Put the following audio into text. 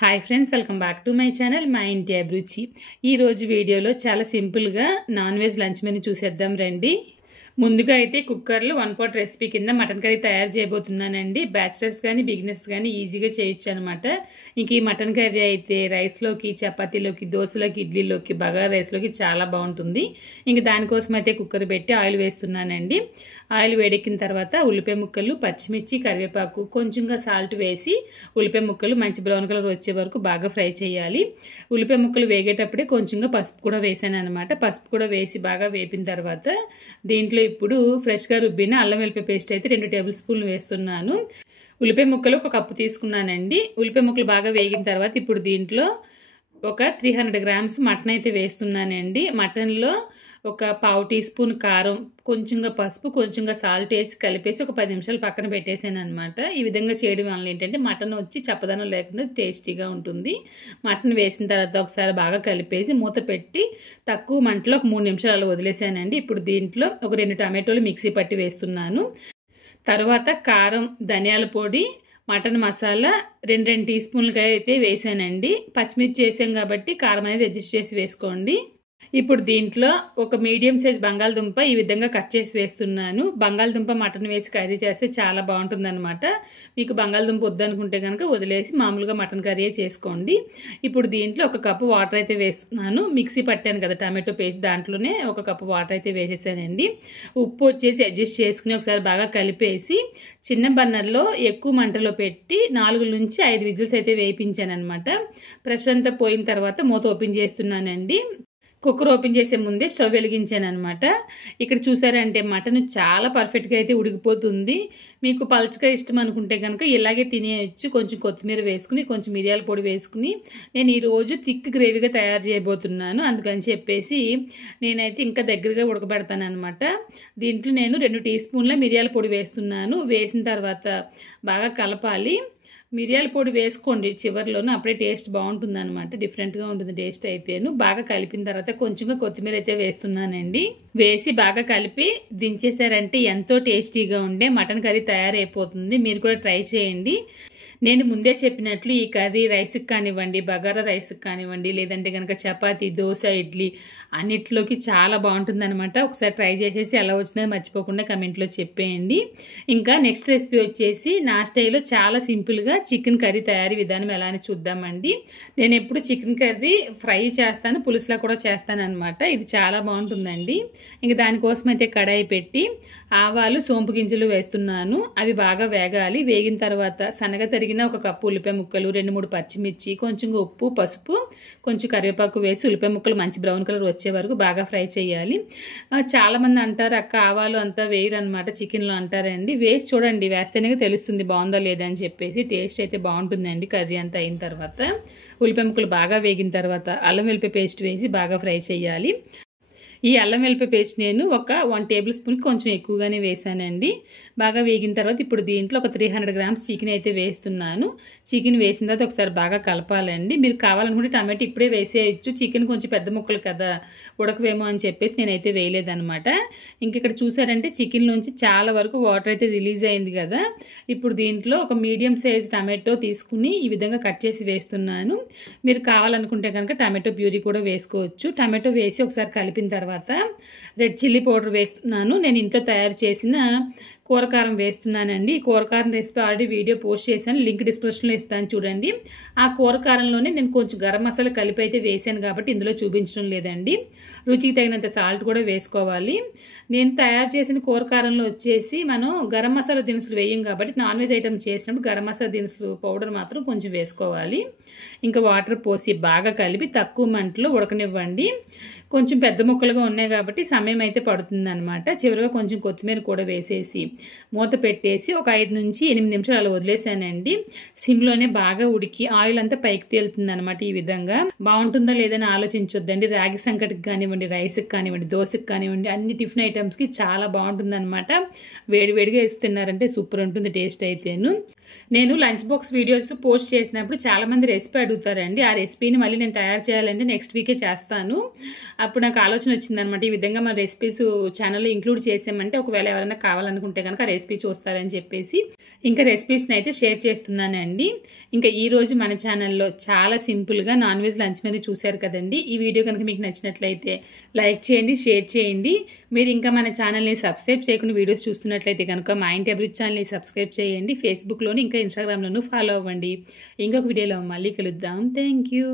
Hi friends, welcome back to my channel మా ఇంటి అభిరుచి. ఈరోజు వీడియోలో చాలా సింపుల్గా నాన్ వెజ్ లంచ్ మెనూ చూసేద్దాం రండి. ముందుగా అయితే కుక్కర్లో 1 pot రెసిపీ కింద మటన్ కర్రీ తయారు చేయబోతున్నానండి. బ్యాచిలర్స్ కానీ బిగినర్స్ కానీ ఈజీగా చేయొచ్చు అనమాట. ఇంక ఈ మటన్ కర్రీ అయితే రైస్లోకి, చపాతీలోకి, దోశలోకి, ఇడ్లీలోకి, బగారా రైస్లోకి చాలా బాగుంటుంది. ఇంక దానికోసం అయితే కుక్కర్ పెట్టి ఆయిల్ వేస్తున్నానండి. ఆయిల్ వేడెక్కిన తర్వాత ఉల్లిపాయ ముక్కలు, పచ్చిమిర్చి, కరివేపాకు, కొంచెంగా సాల్ట్ వేసి ఉల్లిపాయ ముక్కలు మంచి బ్రౌన్ కలర్ వచ్చే వరకు బాగా ఫ్రై చేయాలి. ఉల్లిపాయ ముక్కలు వేగేటప్పుడే కొంచెంగా పసుపు కూడా వేసాను అనమాట. పసుపు కూడా వేసి బాగా వేపిన తర్వాత దీంట్లో ఇప్పుడు ఫ్రెష్గా రుబ్బిన అల్లం వెల్లిపాయ పేస్ట్ అయితే 2 టేబుల్ స్పూన్లు వేస్తున్నాను. ఉల్లిపాయ ముక్కలు 1 కప్పు తీసుకున్నానండి. ఉల్లిపాయ ముక్కలు బాగా వేగిన తర్వాత ఇప్పుడు దీంట్లో ఒక 300 grams మటన్ అయితే వేస్తున్నానండి. మటన్లో ఒక 1/2 టీ స్పూన్ కారం, కొంచెంగా పసుపు, కొంచెంగా సాల్ట్ వేసి కలిపేసి ఒక 10 నిమిషాలు పక్కన పెట్టేసాను అనమాట. ఈ విధంగా చేయడం వల్ల ఏంటంటే మటన్ వచ్చి చప్పదనం లేకుండా టేస్టీగా ఉంటుంది. మటన్ వేసిన తర్వాత ఒకసారి బాగా కలిపేసి మూత పెట్టి తక్కువ మంటలో ఒక 3 నిమిషాలు అలా వదిలేసానండి. ఇప్పుడు దీంట్లో ఒక 2 టమాటోలు మిక్సీ పట్టి వేస్తున్నాను. తర్వాత కారం, ధనియాల పొడి, మటన్ మసాలా 2 టీ స్పూన్లుగా అయితే వేసానండి. పచ్చిమిర్చి వేసాం కాబట్టి కారం అనేది అడ్జస్ట్ చేసి వేసుకోండి. ఇప్పుడు దీంట్లో ఒక మీడియం సైజ్ బంగాళదుంప ఈ విధంగా కట్ చేసి వేస్తున్నాను. బంగాళదుంప మటన్ వేసి కర్రీ చేస్తే చాలా బాగుంటుందన్నమాట. మీకు బంగాళదుంప వద్దనుకుంటే కనుక వదిలేసి మామూలుగా మటన్ కర్రీ చేసుకోండి. ఇప్పుడు దీంట్లో 1 కప్పు వాటర్ అయితే వేస్తున్నాను. మిక్సీ పట్టాను కదా టమాటో పేస్ట్, దాంట్లోనే 1 కప్పు వాటర్ అయితే వేసేసానండి. ఉప్పు వచ్చేసి అడ్జస్ట్ చేసుకుని ఒకసారి బాగా కలిపేసి చిన్న బర్నర్లో ఎక్కువ మంటలో పెట్టి 4 నుంచి 5 విజిల్స్ అయితే వేయించాను అనమాట. ప్రెషర్ అంతా పోయిన తర్వాత మూత ఓపెన్ చేస్తున్నానండి. కుక్కర్ ఓపెన్ చేసే ముందే స్టవ్ వెలిగించాను అనమాట. ఇక్కడ చూసారంటే మటన్ చాలా పర్ఫెక్ట్గా అయితే ఉడికిపోతుంది. మీకు పల్చగా ఇష్టం అనుకుంటే కనుక ఇలాగే తినేయచ్చు. కొంచెం కొత్తిమీర వేసుకుని, కొంచెం మిరియాల పొడి వేసుకుని నేను ఈరోజు థిక్ గ్రేవీగా తయారు చేయబోతున్నాను. అందుకని చెప్పేసి నేనైతే ఇంకా దగ్గరగా ఉడకబెడతాను అనమాట. దీంట్లో నేను 2 టీ స్పూన్ల మిరియాల పొడి వేస్తున్నాను. వేసిన తర్వాత బాగా కలపాలి. మిరియాల పొడి వేసుకోండి చివరిలోనూ, అప్పుడే టేస్ట్ బాగుంటుంది అనమాట. డిఫరెంట్గా ఉంటుంది టేస్ట్ అయితేను. బాగా కలిపిన తర్వాత కొంచెంగా కొత్తిమీర అయితే వేస్తున్నానండి. వేసి బాగా కలిపి దించేసారంటే ఎంతో టేస్టీగా ఉండే మటన్ కర్రీ తయారైపోతుంది. మీరు కూడా ట్రై చేయండి. నేను ముందే చెప్పినట్లు ఈ కర్రీ రైస్కి కానివ్వండి, బగారా రైస్కి కానివ్వండి, లేదంటే కనుక చపాతీ, దోశ, ఇడ్లీ అన్నిట్లోకి చాలా బాగుంటుంది అనమాట. ఒకసారి ట్రై చేసేసి ఎలా వచ్చిందో మర్చిపోకుండా కమెంట్లో చెప్పేయండి. ఇంకా నెక్స్ట్ రెసిపీ వచ్చేసి నా స్టైల్లో చాలా సింపుల్గా చికెన్ కర్రీ తయారీ విధానం ఎలా అని చూద్దామండి. నేను ఎప్పుడు చికెన్ కర్రీ ఫ్రై చేస్తాను, పులుసులా కూడా చేస్తాను అనమాట. ఇది చాలా బాగుంటుందండి. ఇంక దానికోసం అయితే కడాయి పెట్టి ఆవాలు, సోంపు గింజలు వేస్తున్నాను. అవి బాగా వేగాలి. వేగిన తర్వాత సన్నగా తరిగిన 1 కప్పు ఉల్లిపాయ ముక్కలు, 2-3 పచ్చిమిర్చి, కొంచెంగా ఉప్పు, పసుపు, కొంచెం కరివేపాకు వేసి ఉల్లిపాయ ముక్కలు మంచి బ్రౌన్ కలర్ వచ్చే వరకు బాగా ఫ్రై చేయాలి. చాలామంది అంటారు అక్క ఆవాలు అంతా వేయరు అనమాట చికెన్లో అంటారండి. వేసి చూడండి, వేస్తేనే తెలుస్తుంది బాగుందా లేదా అని చెప్పేసి. టేస్ట్ అయితే బాగుంటుందండి కర్రీ అంతా అయిన తర్వాత. ఉల్లిపాయ ముక్కలు బాగా వేగిన తర్వాత అల్లం వెల్లిపాయ పేస్ట్ వేసి బాగా ఫ్రై చేయాలి. ఈ అల్లం వెల్లిపాయ పేస్ట్ నేను ఒక 1 టేబుల్ స్పూన్ కొంచెం ఎక్కువగానే వేసానండి. బాగా వేగిన తర్వాత ఇప్పుడు దీంట్లో ఒక 300 grams చికెన్ అయితే వేస్తున్నాను. చికెన్ వేసిన తర్వాత ఒకసారి బాగా కలపాలండి. మీరు కావాలనుకుంటే టమాటో ఇప్పుడే వేసేయచ్చు. చికెన్ కొంచెం పెద్ద ముక్కలు కదా, ఉడకవేమో అని చెప్పేసి నేనైతే వేయలేదనమాట. ఇంక ఇక్కడ చూసారంటే చికెన్లోంచి చాలా వరకు వాటర్ అయితే రిలీజ్ అయింది కదా. ఇప్పుడు దీంట్లో ఒక మీడియం సైజ్ టమాటో తీసుకుని ఈ విధంగా కట్ చేసి వేస్తున్నాను. మీరు కావాలనుకుంటే కనుక టమాటో ప్యూరీ కూడా వేసుకోవచ్చు. టమాటో వేసి ఒకసారి కలిపిన తర్వాత రెడ్ చిల్లీ పౌడర్ వేస్తున్నాను. నేను ఇంట్లో తయారు చేసిన కూరకారం వేస్తున్నానండి. ఈ కూరకారం రెసిపీ ఆల్రెడీ వీడియో పోస్ట్ చేశాను, లింక్ డిస్క్రిప్షన్లో ఇస్తాను చూడండి. ఆ కూరకారంలోనే నేను కొంచెం గరం మసాలా కలిపి అయితే వేసాను కాబట్టి ఇందులో చూపించడం లేదండి. రుచికి తగినంత సాల్ట్ కూడా వేసుకోవాలి. నేను తయారు చేసిన కూరకారంలో వచ్చేసి మనం గరం మసాలా దినుసులు వేయం కాబట్టి నాన్ వెజ్ ఐటమ్ చేసినప్పుడు గరం మసాలా దినుసులు పౌడర్ మాత్రం కొంచెం వేసుకోవాలి. ఇంకా వాటర్ పోసి బాగా కలిపి తక్కువ మంటలో ఉడకనివ్వండి. కొంచెం పెద్ద ముక్కలుగా ఉన్నాయి కాబట్టి సమయం అయితే పడుతుంది అనమాట. చివరిగా కొంచెం కొత్తిమీర కూడా వేసేసి మూత పెట్టేసి ఒక 5 నుంచి 8 నిమిషాలు అలా వదిలేసానండి. సిమ్లోనే బాగా ఉడికి ఆయిల్ అంతా పైకి తేలుతుంది అనమాట. ఈ విధంగా బాగుంటుందా లేదని ఆలోచించొద్దండి. రాగి సంకటికి కానివ్వండి, రైస్కి కానివ్వండి, దోశకి కానివ్వండి, అన్ని టిఫిన్ ఐటమ్స్కి చాలా బాగుంటుంది అనమాట. వేడివేడిగా ఇస్తున్నారంటే సూపర్ ఉంటుంది టేస్ట్ అయితేను. నేను లంచ్ బాక్స్ వీడియోస్ పోస్ట్ చేసినప్పుడు చాలామంది రెసిపీ అడుగుతారండి. ఆ రెసిపీని మళ్ళీ నేను తయారు చేయాలంటే నెక్స్ట్ వీకే చేస్తాను. అప్పుడు నాకు ఆలోచన వచ్చిందనమాట. ఈ విధంగా మన రెసిపీస్ ఛానల్లో ఇంక్లూడ్ చేసామంటే ఒకవేళ ఎవరైనా కావాలనుకుంటే కనుక ఆ రెసిపీ చూస్తారని చెప్పేసి ఇంకా రెసిపీస్ని అయితే షేర్ చేస్తున్నానండి. ఇంకా ఈరోజు మన ఛానల్లో చాలా సింపుల్గా నాన్ వెజ్ లంచ్ మెనూ చూశారు కదండి. ఈ వీడియో కనుక మీకు నచ్చినట్లయితే లైక్ చేయండి, షేర్ చేయండి. మీరు ఇంకా మన ఛానల్ని సబ్స్క్రైబ్ చేయకుండా వీడియోస్ చూస్తున్నట్లయితే కనుక మా ఇంటి అభిరుచి ఛానల్ని సబ్స్క్రైబ్ చేయండి. ఫేస్బుక్లోని ఇంకా ఇన్స్టాగ్రామ్లోనూ ఫాలో అవ్వండి. ఇంకొక వీడియోలో మళ్ళీ కలుద్దాం. Thank you.